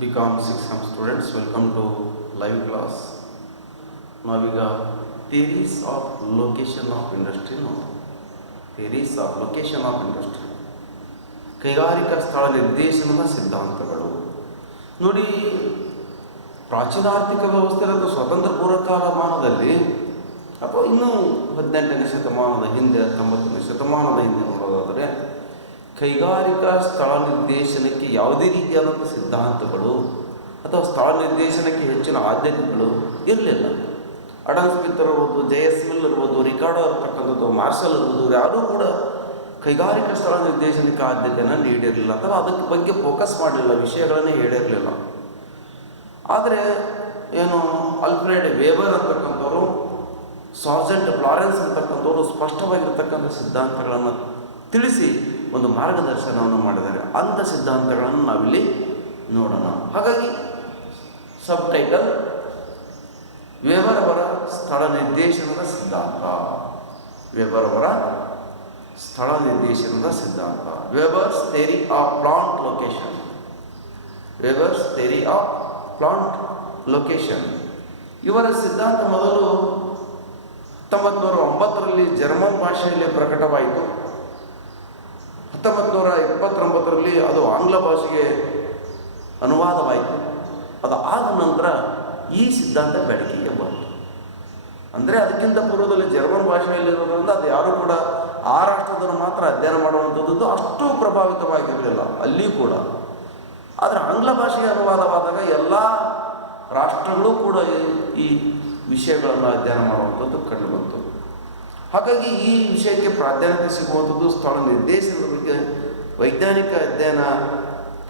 BCom 6 students, welcome to live class. ನಾವೀಗ theories of location of industry ನೋಡೋಣ. Theories of location of industry, ಕೈಗಾರಿಕಾ ಸ್ಥಳ ನಿರ್ದೇಶನದ ಸಿದ್ಧಾಂತಗಳು. ನೋಡಿ, ಪ್ರಾಚೀನ ಆರ್ಥಿಕ ವ್ಯವಸ್ಥೆ ಅಥವಾ ಸ್ವತಂತ್ರ ಪೂರ್ವಕಾಲಮಾನದಲ್ಲಿ ಅಥವಾ ಇನ್ನೂ 18ನೇ ಶತಮಾನದ ಹಿಂದೆ 19ನೇ ಶತಮಾನದ ಹಿಂದೆ ನೋಡೋದಾದರೆ ಕೈಗಾರಿಕಾ ಸ್ಥಳ ನಿರ್ದೇಶನಕ್ಕೆ ಯಾವುದೇ ರೀತಿಯಾದಂಥ ಸಿದ್ಧಾಂತಗಳು ಅಥವಾ ಸ್ಥಳ ನಿರ್ದೇಶನಕ್ಕೆ ಹೆಚ್ಚಿನ ಆದ್ಯತೆಗಳು ಇರಲಿಲ್ಲ. ಅಡಮ್ ಸ್ಮಿತ್ ಇರ್ಬೋದು, ಜೆ.ಎಸ್. ಮಿಲ್ ಇರ್ಬೋದು, ರಿಕಾರ್ಡೋ ಇರ್ತಕ್ಕಂಥದ್ದು, ಮಾರ್ಷಲ್ ಇರ್ಬೋದು, ಯಾರೂ ಕೂಡ ಕೈಗಾರಿಕಾ ಸ್ಥಳ ನಿರ್ದೇಶನಕ್ಕೆ ಆದ್ಯತೆಯನ್ನು ನೀಡಿರಲಿಲ್ಲ ಅಥವಾ ಅದಕ್ಕೆ ಬಗ್ಗೆ ಫೋಕಸ್ ಮಾಡಲಿಲ್ಲ, ವಿಷಯಗಳನ್ನೇ ಹೇಳಿರಲಿಲ್ಲ. ಆದರೆ ಆಲ್ಫ್ರೆಡ್ ವೇಬರ್ ಅಂತಕ್ಕಂಥವ್ರು, ಸಾರ್ಜೆಂಟ್ ಫ್ಲಾರೆನ್ಸ್ ಅಂತಕ್ಕಂಥವ್ರು ಸ್ಪಷ್ಟವಾಗಿರ್ತಕ್ಕಂಥ ಸಿದ್ಧಾಂತಗಳನ್ನು ತಿಳಿಸಿ ಒಂದು ಮಾರ್ಗದರ್ಶನವನ್ನು ಮಾಡಿದ್ದಾರೆ. ಅಂಥ ಸಿದ್ಧಾಂತಗಳನ್ನು ನಾವಿಲ್ಲಿ ನೋಡೋಣ. ಹಾಗಾಗಿ ಸಬ್ ಟೈಟಲ್ ವೇಬರ್ ಅವರ ಸ್ಥಳ ನಿರ್ದೇಶನದ ಸಿದ್ಧಾಂತ. ವೇಬರ್ ಅವರ ಸ್ಥಳ ನಿರ್ದೇಶನದ ಸಿದ್ಧಾಂತ. Weber's theory of plant location. Weber's theory of plant location. ಇವರ ಸಿದ್ಧಾಂತ ಮೊದಲು 1909ರಲ್ಲಿ ಜರ್ಮನ್ ಭಾಷೆಯಲ್ಲಿ ಪ್ರಕಟವಾಯಿತು. 1929ರಲ್ಲಿ ಅದು ಆಂಗ್ಲ ಭಾಷೆಗೆ ಅನುವಾದವಾಯಿತು. ಅದು ಆದ ನಂತರ ಈ ಸಿದ್ಧಾಂತ ಬೆಳಕಿಗೆ ಬಂತು. ಅಂದರೆ ಅದಕ್ಕಿಂತ ಪೂರ್ವದಲ್ಲಿ ಜರ್ಮನ್ ಭಾಷೆಯಲ್ಲಿರೋದ್ರಿಂದ ಅದು ಯಾರೂ ಕೂಡ ಆ ರಾಷ್ಟ್ರದವರು ಮಾತ್ರ ಅಧ್ಯಯನ ಮಾಡುವಂಥದ್ದು ಅಷ್ಟು ಪ್ರಭಾವಿತವಾಗಿರಲಿಲ್ಲ ಅಲ್ಲಿ ಕೂಡ. ಆದರೆ ಆಂಗ್ಲ ಭಾಷೆಗೆ ಅನುವಾದವಾದಾಗ ಎಲ್ಲ ರಾಷ್ಟ್ರಗಳು ಕೂಡ ಈ ವಿಷಯಗಳನ್ನು ಅಧ್ಯಯನ ಮಾಡುವಂಥದ್ದು ಕಂಡುಬಂತು. ಹಾಗಾಗಿ ಈ ವಿಷಯಕ್ಕೆ ಪ್ರಾಧಾನ್ಯತೆ ಸಿಗುವಂಥದ್ದು ಸ್ಥಳ ನಿರ್ದೇಶನದ ಬಗ್ಗೆ ವೈಜ್ಞಾನಿಕ ಅಧ್ಯಯನ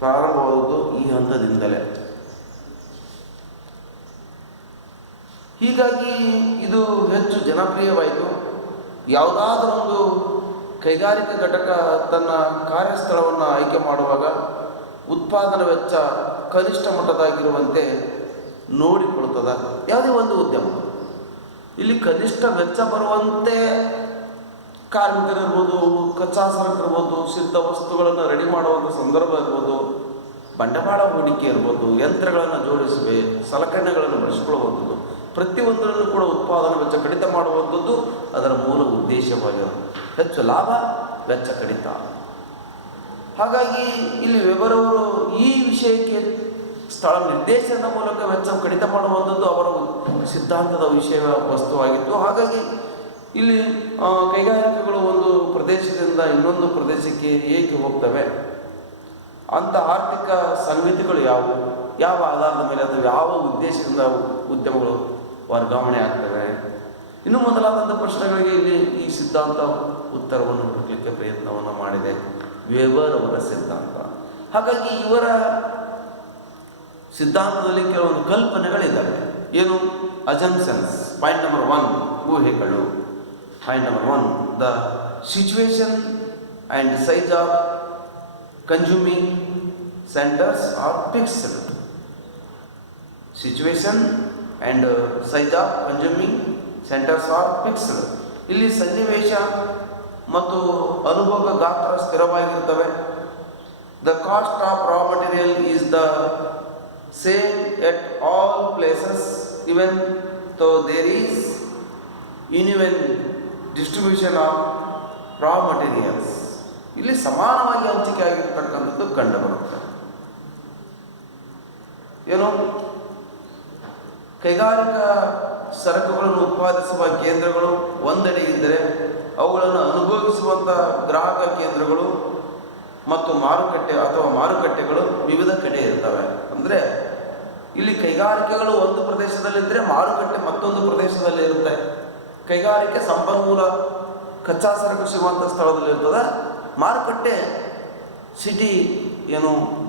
ಪ್ರಾರಂಭವಾದದ್ದು ಈ ಹಂತದಿಂದಲೇ. ಹೀಗಾಗಿ ಇದು ಹೆಚ್ಚು ಜನಪ್ರಿಯವಾಯಿತು. ಯಾವುದಾದರೊಂದು ಕೈಗಾರಿಕಾ ಘಟಕ ತನ್ನ ಕಾರ್ಯಸ್ಥಳವನ್ನು ಆಯ್ಕೆ ಮಾಡುವಾಗ ಉತ್ಪಾದನಾ ವೆಚ್ಚ ಕನಿಷ್ಠ ಮಟ್ಟದಾಗಿರುವಂತೆ ನೋಡಿಕೊಳ್ತದೆ. ಯಾವುದೇ ಒಂದು ಉದ್ಯಮ ಇಲ್ಲಿ ಕನಿಷ್ಠ ವೆಚ್ಚ ಬರುವಂತೆ ಕಾರ್ಮಿಕರಿರ್ಬೋದು, ಕಚ್ಚಾ ಸರಕಿರ್ಬೋದು, ಸಿದ್ಧ ವಸ್ತುಗಳನ್ನು ರೆಡಿ ಮಾಡುವಂಥ ಸಂದರ್ಭ ಇರ್ಬೋದು, ಬಂಡವಾಳ ಹೂಡಿಕೆ ಇರ್ಬೋದು, ಯಂತ್ರಗಳನ್ನು ಜೋಡಿಸುವೆ, ಸಲಕರಣೆಗಳನ್ನು ಬಳಸಿಕೊಳ್ಳುವಂಥದ್ದು, ಪ್ರತಿಯೊಂದರಲ್ಲೂ ಕೂಡ ಉತ್ಪಾದನಾ ವೆಚ್ಚ ಕಡಿತ ಮಾಡುವಂಥದ್ದು ಅದರ ಮೂಲ ಉದ್ದೇಶವಾಗಿರೋದು. ಹೆಚ್ಚು ಲಾಭ, ವೆಚ್ಚ ಕಡಿತ. ಹಾಗಾಗಿ ಇಲ್ಲಿ ವೆಬರ್ ಅವರು ಈ ವಿಷಯಕ್ಕೆ ಸ್ಥಳ ನಿರ್ದೇಶನದ ಮೂಲಕ ವೆಚ್ಚ ಕಡಿತ ಮಾಡುವಂಥದ್ದು ಅವರ ಸಿದ್ಧಾಂತದ ವಿಷಯ ವಸ್ತುವಾಗಿತ್ತು. ಹಾಗಾಗಿ ಇಲ್ಲಿ ಕೈಗಾರಿಕೆಗಳು ಒಂದು ಪ್ರದೇಶದಿಂದ ಇನ್ನೊಂದು ಪ್ರದೇಶಕ್ಕೆ ಏಕೆ ಹೋಗ್ತವೆ, ಅಂಥ ಆರ್ಥಿಕ ಸಂಗತಿಗಳು ಯಾವುವು, ಯಾವ ಆಧಾರದ ಮೇಲೆ ಅಥವಾ ಯಾವ ಉದ್ದೇಶದಿಂದ ಉದ್ಯಮಗಳು ವರ್ಗಾವಣೆ ಆಗ್ತವೆ, ಇನ್ನು ಮೊದಲಾದಂಥ ಪ್ರಶ್ನೆಗಳಿಗೆ ಇಲ್ಲಿ ಈ ಸಿದ್ಧಾಂತ ಉತ್ತರವನ್ನು ಹುಡುಕಲಿಕ್ಕೆ ಪ್ರಯತ್ನವನ್ನು ಮಾಡಿದೆ, ವೇಬರ್ ಅವರ ಸಿದ್ಧಾಂತ. ಹಾಗಾಗಿ ಇವರ ಸಿದ್ಧಾಂತದಲ್ಲಿ ಕೆಲವೊಂದು ಕಲ್ಪನೆಗಳಿದ್ದಾವೆ. ಏನು? ಅಜಂಪ್ಷನ್ಸ್. ಪಾಯಿಂಟ್ ನಂಬರ್ 1, ಊಹೆಗಳು. Point number 1, the situation and size of consuming centres are fixed. Situation and size of consuming centres are fixed. ಇಲ್ಲಿ ಸನ್ನಿವೇಶ ಮತ್ತು ಅನುಭೋಗ ಗಾತ್ರ ಸ್ಥಿರವಾಗಿರ್ತವೆ. The cost of raw material is the same at all places even though there is uneven distribution of raw materials. ಇಲ್ಲಿ ಸಮಾನವಾಗಿ ಹಂಚಿಕೆ ಆಗಿರ್ತಕ್ಕಂಥದ್ದು ಕಂಡುಬರುತ್ತೆ. ಏನು? ಕೈಗಾರಿಕಾ ಸರಕುಗಳನ್ನು ಉತ್ಪಾದಿಸುವ ಕೇಂದ್ರಗಳು ಒಂದೆಡೆ ಇದ್ದರೆ ಅವುಗಳನ್ನು ಅನುಭವಿಸುವಂಥ ಗ್ರಾಹಕ ಕೇಂದ್ರಗಳು ಮತ್ತು ಮಾರುಕಟ್ಟೆಗಳು ವಿವಿಧ ಕಡೆ ಇರ್ತವೆ. ಅಂದರೆ ಇಲ್ಲಿ ಕೈಗಾರಿಕೆಗಳು ಒಂದು ಪ್ರದೇಶದಲ್ಲಿದ್ದರೆ ಮಾರುಕಟ್ಟೆ ಮತ್ತೊಂದು ಪ್ರದೇಶದಲ್ಲಿ ಇರುತ್ತೆ. ಕೈಗಾರಿಕೆ ಸಂಪನ್ಮೂಲ ಕಚ್ಚಾ ಸರಕು ಸಿಗುವಂಥ ಸ್ಥಳದಲ್ಲಿ ಇರ್ತದೆ. ಮಾರುಕಟ್ಟೆ ಸಿಟಿ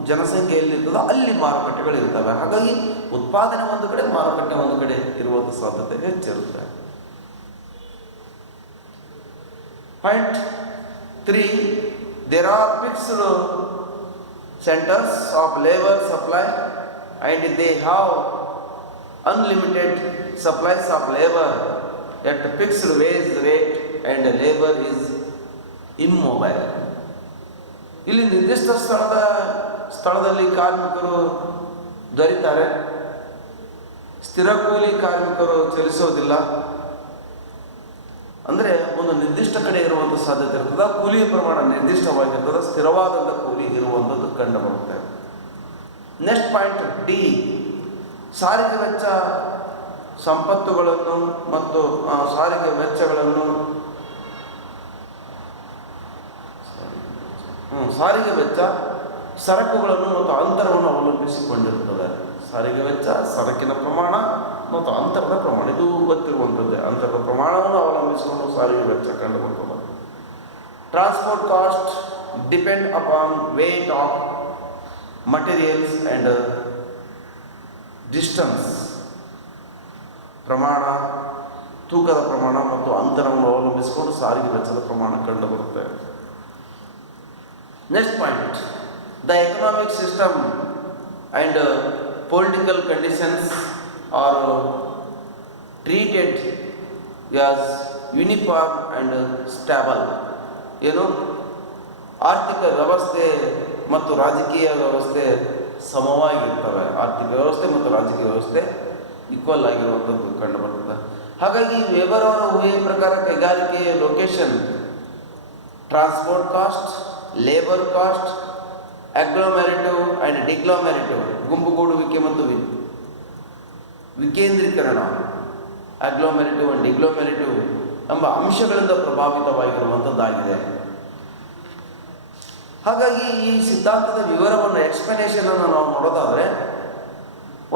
ಜನಸಂಖ್ಯೆ ಎಲ್ಲಿರ್ತದೋ ಅಲ್ಲಿ ಮಾರುಕಟ್ಟೆಗಳು ಇರ್ತವೆ. ಹಾಗಾಗಿ ಉತ್ಪಾದನೆ ಒಂದು ಕಡೆ, ಮಾರುಕಟ್ಟೆ ಒಂದು ಕಡೆ ಇರುವಂಥ ಸಾಧ್ಯತೆ ಹೆಚ್ಚಿರುತ್ತೆ. Point 3, there are fixed centres of labour supply and they have unlimited supplies of labor at fixed wage rate and labor is immobile. ಇಲ್ಲಿ ನಿರ್ದಿಷ್ಟ ಸ್ಥಳದಲ್ಲಿ ಕಾರ್ಮಿಕರು ದೊರೀತಾರೆ. ಸ್ಥಿರ ಕೂಲಿ ಕಾರ್ಮಿಕರು ಚಲಿಸೋದಿಲ್ಲ. ಅಂದರೆ ಒಂದು ನಿರ್ದಿಷ್ಟ ಕಡೆ ಇರುವಂಥ ಸಾಧ್ಯತೆ ಇರ್ತದೆ. ಕೂಲಿಯ ಪ್ರಮಾಣ ನಿರ್ದಿಷ್ಟವಾಗಿರ್ತದೆ, ಸ್ಥಿರವಾದಂಥ ಕೂಲಿ ಇರುವಂಥದ್ದು ಕಂಡು ಬರುತ್ತೆ. ನೆಕ್ಸ್ಟ್ ಪಾಯಿಂಟ್ ಡಿ, ಸಾರಿಗೆ ವೆಚ್ಚ ಸಂಪತ್ತುಗಳನ್ನು ಮತ್ತು ಸಾರಿಗೆ ವೆಚ್ಚಗಳನ್ನು ಸಾರಿಗೆ ವೆಚ್ಚ ಸರಕುಗಳನ್ನು ಮತ್ತು ಅಂತರವನ್ನು ಅವಲಂಬಿಸಿಕೊಂಡಿರುತ್ತದೆ. ಸಾರಿಗೆ ವೆಚ್ಚ ಸರಕಿನ ಪ್ರಮಾಣ ಮತ್ತು ಅಂತರದ ಪ್ರಮಾಣ, ಇದು ಗೊತ್ತಿರುವಂಥದ್ದೇ. ಅಂತರದ ಪ್ರಮಾಣವನ್ನು ಅವಲಂಬಿಸಿಕೊಂಡು ಸಾರಿಗೆ ವೆಚ್ಚ ಕಂಡುಬರ್ತದೆ. Transport cost depend upon weight of materials and distance. ಪ್ರಮಾಣ, ತೂಕದ ಪ್ರಮಾಣ ಮತ್ತು ಅಂತರವನ್ನು ಅವಲಂಬಿಸಿಕೊಂಡು ಸಾರಿಗೆ ವೆಚ್ಚದ ಪ್ರಮಾಣ ಕಂಡುಬರುತ್ತೆ. Next point, the economic system and political conditions are treated as uniform and stable. ಏನು, ಆರ್ಥಿಕ ವ್ಯವಸ್ಥೆ ಮತ್ತು ರಾಜಕೀಯ ವ್ಯವಸ್ಥೆ ಸಮವಾಗಿರ್ತವೆ. ಆರ್ಥಿಕ ವ್ಯವಸ್ಥೆ ಮತ್ತು ರಾಜಕೀಯ ವ್ಯವಸ್ಥೆ ಈಕ್ವಲ್ ಆಗಿರುವಂಥದ್ದು ಕಂಡುಬರ್ತದೆ. ಹಾಗಾಗಿ ವೆಬರ್ ಅವರ ಊಹೆಯ ಪ್ರಕಾರ ಕೈಗಾರಿಕೆಯ location, transport cost, labour cost, agglomerative and deglomerative, ಗುಂಪುಗೂಡುವಿಕೆ ಮತ್ತು ವಿಕೇಂದ್ರೀಕರಣ, ಅಗ್ಲೋಮೆರೇಟಿವ್ ಆ್ಯಂಡ್ ಡಿಗ್ಲೋಮೆರೇಟಿವ್ ಎಂಬ ಅಂಶಗಳಿಂದ ಪ್ರಭಾವಿತವಾಗಿರುವಂಥದ್ದಾಗಿದೆ. ಹಾಗಾಗಿ ಈ ಸಿದ್ಧಾಂತದ ವಿವರವನ್ನು, ಎಕ್ಸ್ಪ್ಲನೇಷನನ್ನು ನಾವು ನೋಡೋದಾದರೆ,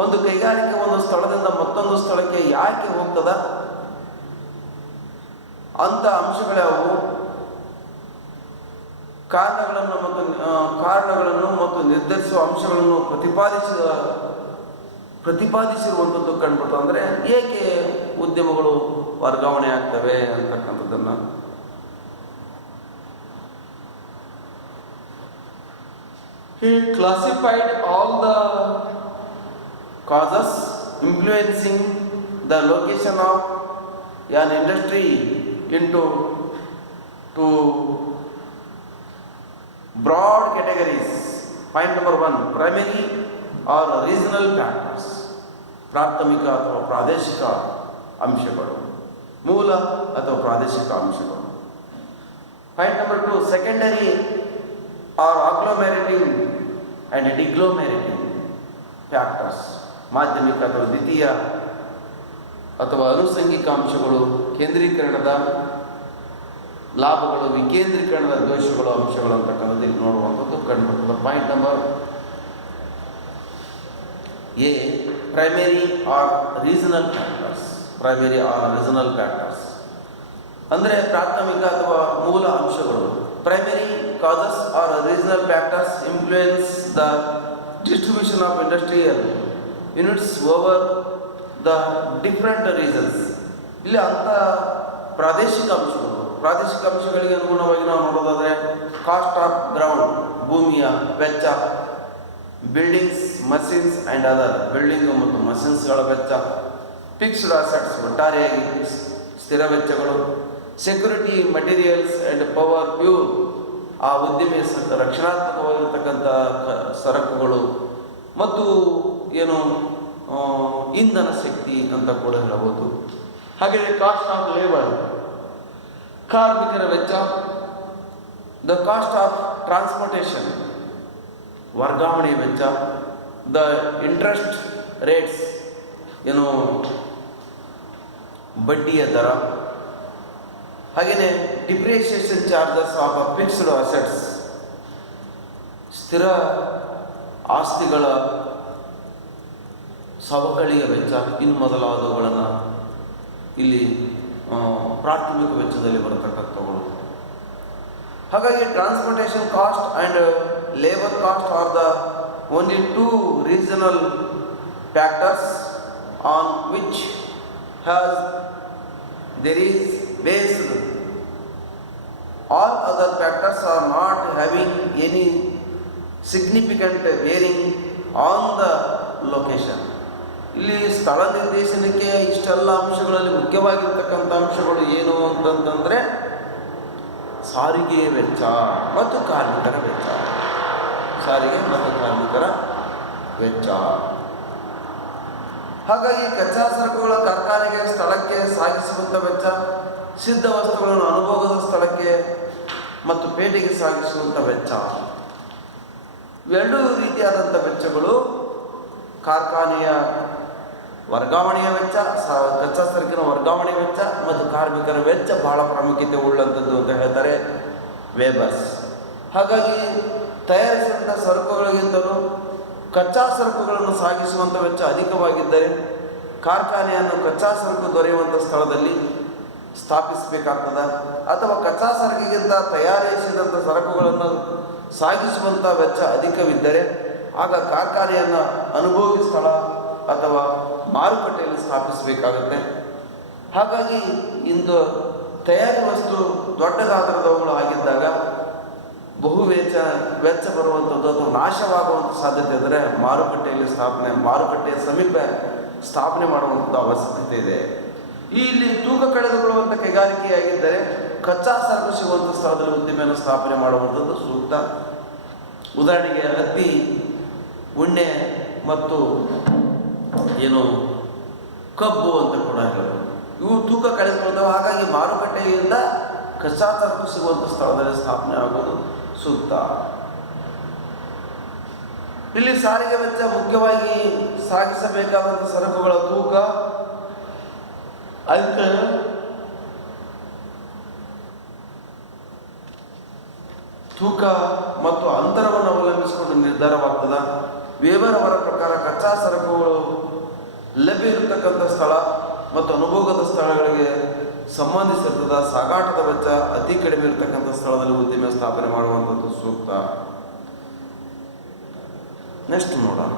ಒಂದು ಕೈಗಾರಿಕೆ ಒಂದು ಸ್ಥಳದಿಂದ ಮತ್ತೊಂದು ಸ್ಥಳಕ್ಕೆ ಯಾಕೆ ಹೋಗ್ತದ ಅಂಥ ಅಂಶಗಳ್ಯಾವು, ಕಾರಣಗಳನ್ನು ಮತ್ತು ನಿರ್ಧರಿಸುವ ಅಂಶಗಳನ್ನು ಪ್ರತಿಪಾದಿಸಿರುವಂಥದ್ದು ಕಂಡುಬರ್ತದೆ. ಅಂದರೆ ಏಕೆ ಉದ್ಯಮಗಳು ವರ್ಗಾವಣೆ ಆಗ್ತವೆ ಅಂತಕ್ಕಂಥದ್ದನ್ನು. He classified all the causes influencing the location of an industry into two broad categories. Point number 1, primary or regional factors, ಪ್ರಾಥಮಿಕ ಅಥವಾ ಪ್ರಾದೇಶಿಕ ಅಂಶಗಳು, ಮೂಲ ಅಥವಾ ಪ್ರಾದೇಶಿಕ ಅಂಶಗಳು. Point number 2, secondary or agglomerative and deglomerative factors, ಮಾಧ್ಯಮಿಕ ಅಥವಾ ದ್ವಿತೀಯ ಅಥವಾ ಅನುಸಂಗಿಕ ಅಂಶಗಳು, ಕೇಂದ್ರೀಕರಣದ ಲಾಭಗಳು, ವಿಕೇಂದ್ರೀಕರಣದ ದೋಷಗಳು, ಅಂಶಗಳು ಅಂತಕ್ಕಂಥದ್ದು ಇಲ್ಲಿ ನೋಡುವಂಥದ್ದು ಕಂಡುಬರ್ತದೆ. Point number A, primary or regional factors. Primary or regional factors ಅಂದರೆ ಪ್ರಾಥಮಿಕ ಅಥವಾ ಮೂಲ ಅಂಶಗಳು. Primary causes or regional factors influence the distribution of industrial units over the different reasons. ಇಲ್ಲಿ ಅಂಥ ಪ್ರಾದೇಶಿಕ ಅಂಶಗಳಿಗೆ ಅನುಗುಣವಾಗಿ ನಾವು ನೋಡೋದಾದರೆ, ಕಾಸ್ಟ್ ಆಫ್ ಗ್ರೌಂಡ್, ಭೂಮಿಯ ವೆಚ್ಚ, buildings, machines and other, building ಮತ್ತು ಮಷಿನ್ಸ್ಗಳ ವೆಚ್ಚ, ಫಿಕ್ಸ್ಡ್ ಅಸೆಟ್ಸ್, ಒಟ್ಟಾರೆಯಾಗಿ ಸ್ಥಿರ ವೆಚ್ಚಗಳು, security, materials and power, fuel, ಆ ಉದ್ಯಮಿಯ ರಕ್ಷಣಾತ್ಮಕವಾಗಿರ್ತಕ್ಕಂಥ ಸರಕುಗಳು, ಮತ್ತು ಏನು ಇಂಧನ ಶಕ್ತಿ ಅಂತ ಕೂಡ ಹೇಳಬಹುದು. ಹಾಗೆಯೇ ಕಾಸ್ಟ್ ಆಫ್ ಲೇಬರ್, ಕಾರ್ಮಿಕರ ವೆಚ್ಚ, ದ ಕಾಸ್ಟ್ ಆಫ್ ಟ್ರಾನ್ಸ್ಪೋರ್ಟೇಷನ್, ವರ್ಗಾವಣೆ ವೆಚ್ಚ, ದ ಇಂಟ್ರೆಸ್ಟ್ ರೇಟ್ಸ್, ಏನು ಬಡ್ಡಿಯ ದರ, ಹಾಗೆಯೇ depreciation charges of fixed assets, ಸ್ಥಿರ ಆಸ್ತಿಗಳ ಸವಕಳಿಯ ವೆಚ್ಚ, ಇನ್ನು ಮೊದಲಾದವುಗಳನ್ನು ಇಲ್ಲಿ ಪ್ರಾಥಮಿಕ ವೆಚ್ಚದಲ್ಲಿ ಬರತಕ್ಕಂಥವುಗಳು. ಹಾಗಾಗಿ transportation cost and labour cost are the only 2 regional factors on which there is based. All other factors are not having any significant bearing on the location. ಇಲ್ಲಿ ಸ್ಥಳ ನಿರ್ದೇಶನಕ್ಕೆ ಇಷ್ಟೆಲ್ಲ ಅಂಶಗಳಲ್ಲಿ ಮುಖ್ಯವಾಗಿರ್ತಕ್ಕಂಥ ಅಂಶಗಳು ಏನು ಅಂತಂತಂದರೆ ಸಾರಿಗೆ ವೆಚ್ಚ ಮತ್ತು ಕಾರ್ಮಿಕರ ವೆಚ್ಚ. ಸಾರಿಗೆ ಮತ್ತು ಕಾರ್ಮಿಕರ ವೆಚ್ಚ. ಹಾಗಾಗಿ ಕಚ್ಚಾ ಸರಕುಗಳ ಕಾರ್ಖಾನೆಗೆ ಸ್ಥಳಕ್ಕೆ ಸಾಗಿಸುವಂಥ ವೆಚ್ಚ, ಸಿದ್ಧ ವಸ್ತುಗಳನ್ನು ಅನುಭೋಗದ ಸ್ಥಳಕ್ಕೆ ಮತ್ತು ಪೇಟೆಗೆ ಸಾಗಿಸುವಂಥ ವೆಚ್ಚ, ಎರಡೂ ರೀತಿಯಾದಂಥ ವೆಚ್ಚಗಳು ಕಾರ್ಖಾನೆಯ ವರ್ಗಾವಣೆಯ ವೆಚ್ಚ, ಕಚ್ಚಾ ಸರಕಿನ ವರ್ಗಾವಣೆ ವೆಚ್ಚ ಮತ್ತು ಕಾರ್ಮಿಕರ ವೆಚ್ಚ ಬಹಳ ಪ್ರಾಮುಖ್ಯತೆ ಉಳ್ಳಂಥದ್ದು ಅಂತ ಹೇಳ್ತಾರೆ ವೇಬರ್ಸ್. ಹಾಗಾಗಿ ತಯಾರಿಸಿದಂಥ ಸರಕುಗಳಿಗಿಂತಲೂ ಕಚ್ಚಾ ಸರಕುಗಳನ್ನು ಸಾಗಿಸುವಂಥ ವೆಚ್ಚ ಅಧಿಕವಾಗಿದ್ದರೆ ಕಾರ್ಖಾನೆಯನ್ನು ಕಚ್ಚಾ ಸರಕು ದೊರೆಯುವಂಥ ಸ್ಥಳದಲ್ಲಿ ಸ್ಥಾಪಿಸಬೇಕಾಗ್ತದೆ. ಅಥವಾ ಕಚ್ಚಾ ಸರಕಿಗಿಂತ ತಯಾರಿಸಿದಂಥ ಸರಕುಗಳನ್ನು ಸಾಗಿಸುವಂಥ ವೆಚ್ಚ ಅಧಿಕವಿದ್ದರೆ ಆಗ ಕಾರ್ಖಾನೆಯನ್ನು ಅನುಭೋಗಿ ಸ್ಥಳ ಅಥವಾ ಮಾರುಕಟ್ಟೆಯಲ್ಲಿ ಸ್ಥಾಪಿಸಬೇಕಾಗುತ್ತೆ. ಹಾಗಾಗಿ ಇಂದು ತಯಾರಿ ವಸ್ತು ದೊಡ್ಡ ಗಾತ್ರದವುಗಳು ಆಗಿದ್ದಾಗ ಬಹು ವೆಚ್ಚ ಬರುವಂಥದ್ದು ಅಥವಾ ನಾಶವಾಗುವಂಥ ಸಾಧ್ಯತೆ ಇದ್ದರೆ ಮಾರುಕಟ್ಟೆಯ ಸಮೀಪ ಸ್ಥಾಪನೆ ಮಾಡುವಂಥದ್ದು ಅವಶ್ಯಕತೆ ಇದೆ. ಇಲ್ಲಿ ತೂಕ ಕಳೆದುಕೊಳ್ಳುವಂಥ ಕೈಗಾರಿಕೆಯಾಗಿದ್ದರೆ ಕಚ್ಚಾ ಸರಕು ಸಿಗುವಂಥ ಸ್ಥಳದಲ್ಲಿ ಉದ್ದಿಮೆಯನ್ನು ಸ್ಥಾಪನೆ ಮಾಡುವಂಥದ್ದು ಸೂಕ್ತ. ಉದಾಹರಣೆಗೆ ಹತ್ತಿ, ಉಣ್ಣೆ ಮತ್ತು ಕಬ್ಬು ಅಂತ ಕೂಡ ಹೇಳ್ಬೋದು. ಇವು ತೂಕ ಕಳೆದುಕೊಳ್ತವೆ. ಹಾಗಾಗಿ ಮಾರುಕಟ್ಟೆಯಿಂದ ಕಚ್ಚಾ ಸರಕು ಸಿಗುವಂಥ ಸ್ಥಳದಲ್ಲಿ ಸ್ಥಾಪನೆ ಆಗೋದು ಸೂಕ್ತ. ಇಲ್ಲಿ ಸಾರಿಗೆ ವೆಚ್ಚ ಮುಖ್ಯವಾಗಿ ಸಾಗಿಸಬೇಕಾದಂಥ ಸರಕುಗಳ ತೂಕ, ಅಂತರ, ಮತ್ತು ಅಂತರವನ್ನು ಅವಲಂಬಿಸಿಕೊಂಡು ನಿರ್ಧಾರವಾಗ್ತದೆ. ವೇಬರ್ ಅವರ ಪ್ರಕಾರ ಕಚ್ಚಾ ಸರಕುಗಳು ಲಭ್ಯ ಇರತಕ್ಕಂಥ ಸ್ಥಳ ಮತ್ತು ಅನುಭೋಗದ ಸ್ಥಳಗಳಿಗೆ ಸಂಬಂಧಿಸಿರ್ತದೆ. ಸಾಗಾಟದ ವೆಚ್ಚ ಅತಿ ಕಡಿಮೆ ಇರತಕ್ಕಂಥ ಸ್ಥಳದಲ್ಲಿ ಉದ್ದಿಮೆ ಸ್ಥಾಪನೆ ಮಾಡುವಂಥದ್ದು ಸೂಕ್ತ. ನೆಕ್ಸ್ಟ್ ನೋಡೋಣ.